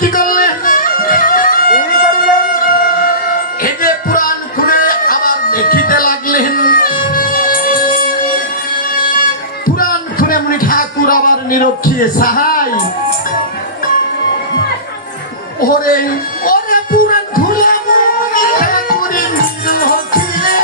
কি করলেন? এই যে পুরাণ খুলে আবার দেখিতে লাগলেন। পুরাণ খুলে মুনি ঠাকুর আবার নিরক্ষিয়ে সাহাই ওরে ওরে পুরাণ খুলে মুনি ঠাকুর নিরক্ষিয়ে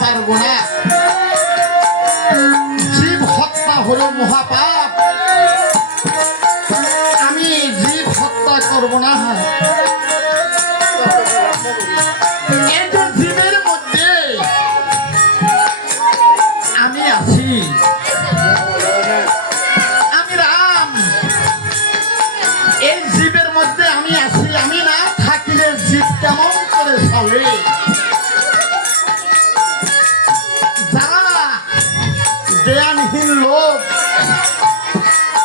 পারবো না। জীব হত্যা হলো মহাপাপ, আমি জীব হত্যা করব না। এই যে জীবের মধ্যে আমি আছি, আমি রাম, এই জীবের মধ্যে আমি আছি। আমি না থাকিলে জীব কেমন করে চলে? জ্ঞানহীন লোক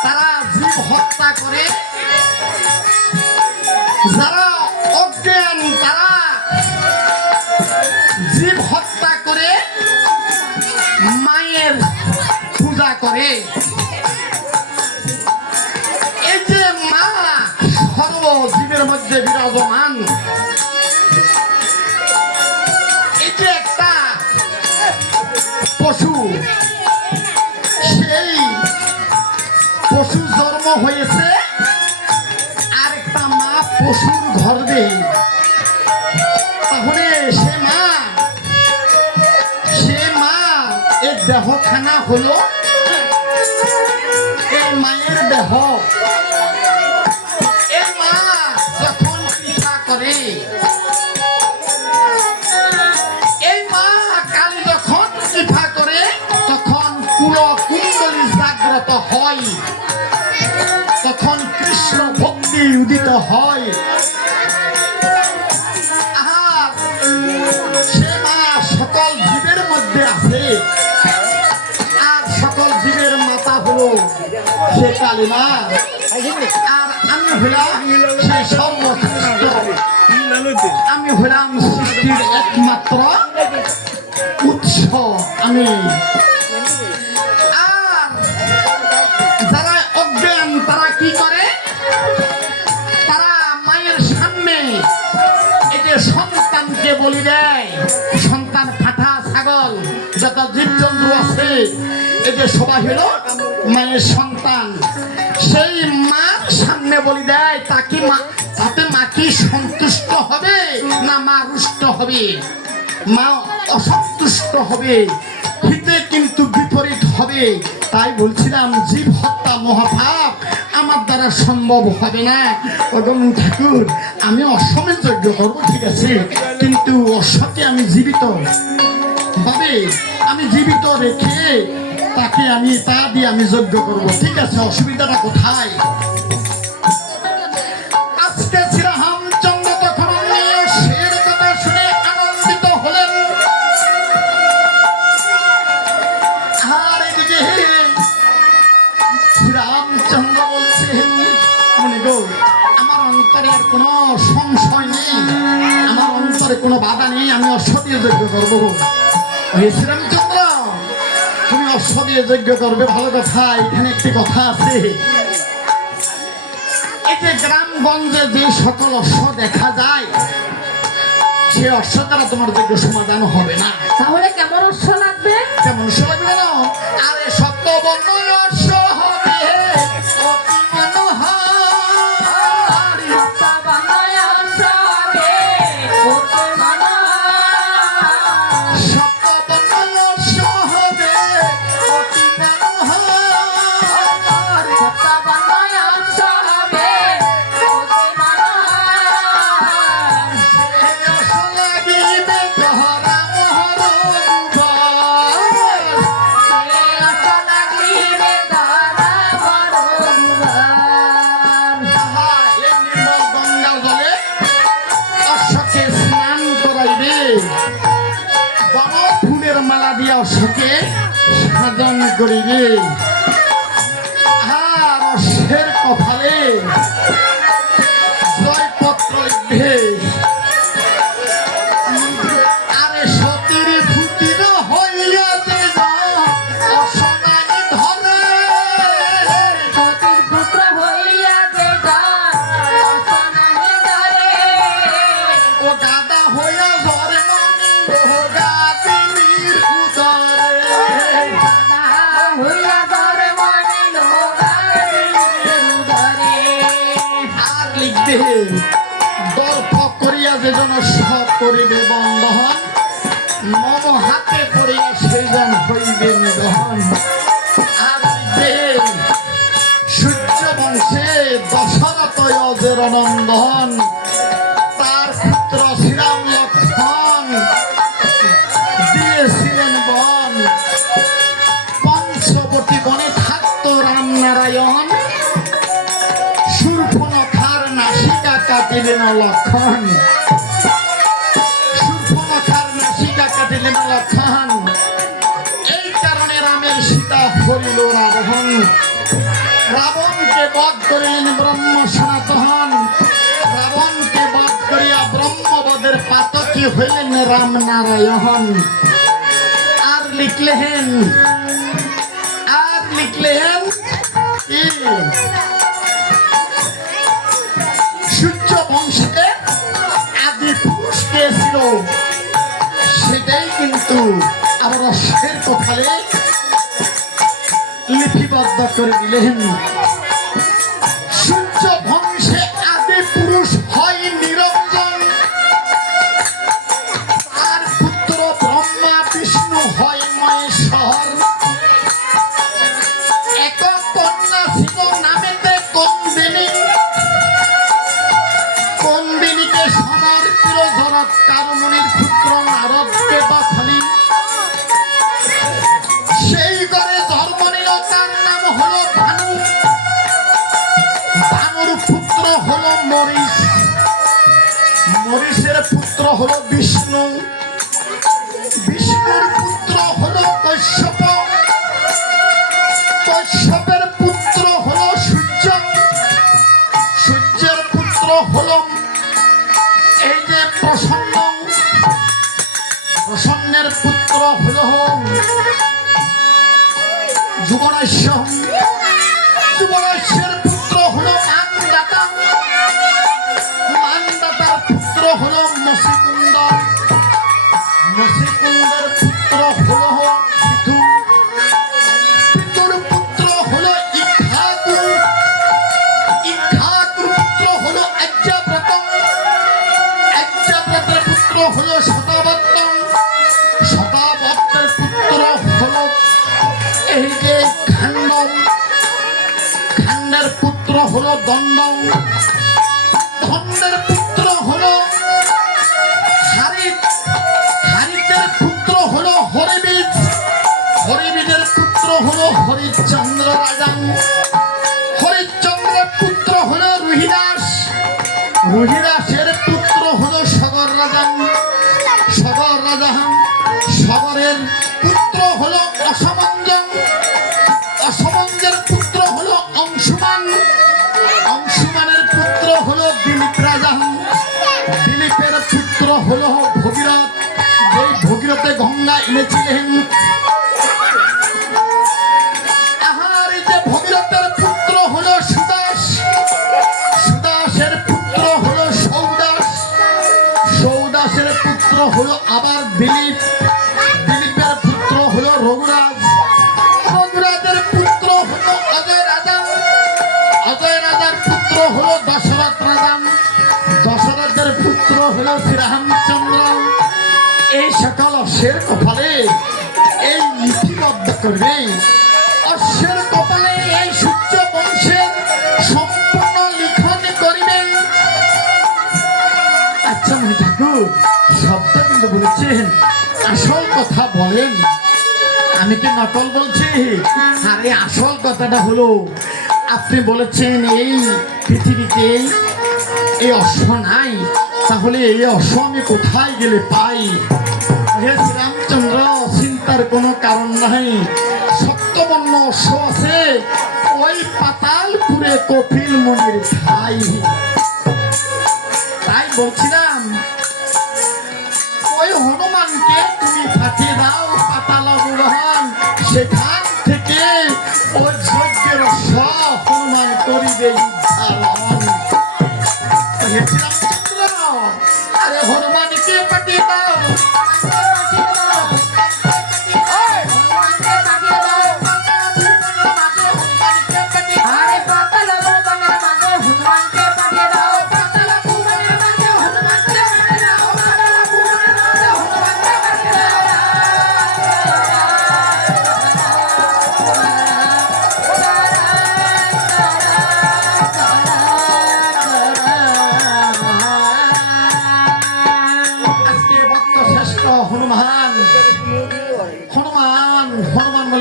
তারা জীব হত্যা করে, যারা অজ্ঞান তারা জীব হত্যা করে মায়ের পূজা করে। এই যে মা সর্ব জীবের মধ্যে বিরাজমান, এই যে একটা পশু, সেই পশু জন্ম হয়েছে আর একটা মা পশুর গর্ভে। তাহলে সে মা এই দেহখানা হলো এই মায়ের দেহ। এই মা যখন পিতা করে, এই মা কালী যখন পিতা করে, তখন কুলকুণ্ডলী জাগ্রত হয়, তখন কৃষ্ণ ভক্তি উদিত হয়। আর সে মা সকল জীবের মধ্যে আছে, আর সকল জীবের মাতা হলো সে কালী মা। আর আমি হলাম সেই সর্বশ্রেষ্ঠ, আমি হলাম সৃষ্টির একমাত্র উৎস। আমি যারা অজ্ঞান তারা কি করে? তারা মায়ের সামনে এই যে সন্তানকে বলি দেয়। সন্তান ফাটা ছাগল যত জীবজন্তু আছে, এই যে সবাই হলো মায়ের সন্তান। সেই মার সামনে বলি দেয়, তাকে তাতে মা কি সন্তুষ্ট হবে না মা রুষ্ট হবে? মা অসন্তুষ্ট হবে, হিতে কিন্তু বিপরীত হবে। তাই বলছিলাম জীব হত্যা মহাপাপ, আমার দ্বারা সম্ভব হবে না। অগমন ঠাকুর, আমি অশ্বমের যজ্ঞ করবো, ঠিক আছে, কিন্তু অশ্বকে আমি জীবিত ভাবে আমি জীবিত রেখে তাকে আমি তা দিয়ে আমি যজ্ঞ করবো, ঠিক আছে, অসুবিধাটা কোথায়? আজকে শ্রীরামচন্দ্র তখন শের কথা শুনে আনন্দিত হলেন। আর এদিকে শ্রীরামচন্দ্র বলছেন, মনে গো আমার অন্তরে আর কোনো সংশয় নেই, আমার অন্তরে কোনো বাধা নেই, আমি অশ্ব দিয়ে যজ্ঞ করবো। শ্রীরামচন্দ্র তুমি অশ্ব দিয়ে যজ্ঞ করবে, ভালো কথা। এখানে একটি কথা আছে, এই যে গ্রামগঞ্জে যে সকল অশ্ব দেখা যায়, সে অশ্ব দ্বারা তোমার যজ্ঞ সমাধান হবে না। তাহলে কেমন অশ্ব লাগবে? বংশ লাগবে না। আরে সত্যবর্ণ অশ্ব হবে অতি মনোহর, সত্যবর্ণ অশ্ব হবে অতি মনোহর, লাগিবে তোহরা মোহর ফুলের মালা দিয়া অশ্বকে সাধন করিবে। আর অশ্বের কপালে জয়পত্র লিখবে। আরে সতীর ফুতির হইয়া যে অসনানি ধরে, ও গাদা হইয়া ঝরে মনি ও গাদিনীর উদরে, আর লিখবে দর্প করিয়া যে জন সব করিবে বন্ধন, মম হাতে করিয়া সেইজন হইবে নিধন। আর লিখবে সূর্য বংশে দশরথ অজের নন্দন, তার পুত্র শ্রীরাম লক্ষ্মণ দিয়েছিলেন বন। পঞ্চবটী বনে থাকত রাম নারায়ণ, শূর্পণখার নাসিকা কাটিলেন লক্ষণ, শূর্পণখার নাসিকা কাটিলেন লক্ষণ। এই কারণে রামের সীতা হরিল রাবণ, রাবণকে বধ করিলেন ব্রহ্ম সনাতন, রাবণকে বধ করিয়া ব্রহ্মবধের পাতকী হইলেন রাম নারায়ণ। আর লিখলেন কি সূর্য বংশে আদি পুরুষ কে ছিল, সেটাই কিন্তু আবার অশ্বের কপালে লিপিবদ্ধ করে দিলেন। সূর্য বংশে আদি পুরুষ হয় নিরঞ্জন, আর পুত্র ব্রহ্মা বিষ্ণু হয় মহেশ্বর। এক কন্যা ছিল নামেতে কন্দিনী, কন্দিনীকে সমর্পিত জরৎ কারমুনির পুত্র নারদকে বখলি। সেই ঘরে জন্ম নিল, তার নাম হলো ভানু, ভানুর পুত্র হলো মরিচ, মরিচের পুত্র হলো বিষ্ণু, বিষ্ণুর পুত্র হলো কশ্যপ, কশ্যপের পুত্র হলো সূর্য, সূর্যের পুত্র হলো এই যে প্রসন্ন, প্রসন্নের পুত্র হলো যুবরাশ্য, যুবরাশ্যের পুত্র হলো মানদাতা, মানদাতার পুত্র হলো মসিকুন্দ, মসিকুন্দের পুত্র হলো পিতু, পিতুর পুত্র হলো ইক্ষ্বাকু, ইক্ষ্বাকুর পুত্র হলো আজ্ঞাব্রত, আজ্ঞাব্রতের পুত্র হলো শতাবত্ত, শতাবত্তের পুত্র হলো এই যে খান্ড, খান্ডের পুত্র হলো দণ্ড, দণ্ডের পুত্র হলো হারিত, হারিতের পুত্র হলো হরিবীজ, হরিবীজের পুত্র হলো হরিশ্চন্দ্র রাজা, হরিশ্চন্দ্রের পুত্র হলো রুহিদাস, রুহিদাসের পুত্র হলো সগর রাজা, সগর রাজা, সগরের পুত্র হলো অসমঞ্জন, অসমঞ্জের পুত্র হলো অংশুমান, অংশুমানের পুত্র হলো দিলীপ রাজা, দিলীপের পুত্র হলো ভগীরথ, এই ভগীরথে গঙ্গা এনেছিলেন। আহার এই যে ভগীরথের পুত্র হলো সুদাস, সুদাসের পুত্র হলো সৌদাস, সৌদাসের পুত্র হলো আবার দিলীপ, দিলীপের পুত্র হলো রঘুরাজ, রঘুরাজের পুত্র হলো অজয় রাজা, অজয় রাজার পুত্র হলো দশরথ রাজা, দশরথের পুত্র হলো শ্রীরামচন্দ্র। এই সকল অশ্বের কপালে এই লিপিবদ্ধ করবে, অশ্বের কপালে এই সূর্য বংশের সম্পূর্ণ লিখন করিবেন। আচ্ছা মনে ঠাকুর, শব্দ কিন্তু বলেছেন, আসল কথা বলেন। আমি কি নকল বলছি? আরে আসল কথাটা হলো, আপনি বলেছেন এই পৃথিবীতে এই অশ্ব নাই, তাহলে এই অশ্ব আমি কোথায় গেলে পাই? হে শ্রীরামচন্দ্র, চিন্তার কোনো কারণ নাই, সত্যবর্ণ অশ্ব আছে ওই পাতালপুরে কপিল মুনির ঠাই। তাই বলছিলাম ওই হনুমানকে তুমি পাঠিয়ে দাও পাতাল অবরোহণ, সেখান থেকে ওই যজ্ঞের অশ্ব হনুমান করিবে উদ্ধারণ। হে শ্রীরামচন্দ্র, আরে হনুমানকে পাঠিয়ে দাও,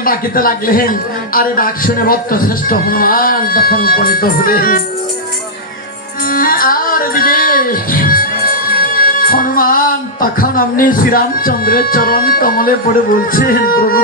ডাকিতে লাগলেন। আরে ডাক শুনে ভক্ত শ্রেষ্ঠ হনুমান তখন উপনীত হলেন। আর দিকে হনুমান তখন আপনি শ্রীরামচন্দ্রের চরণ কমলে পড়ে বলছেন, প্রভু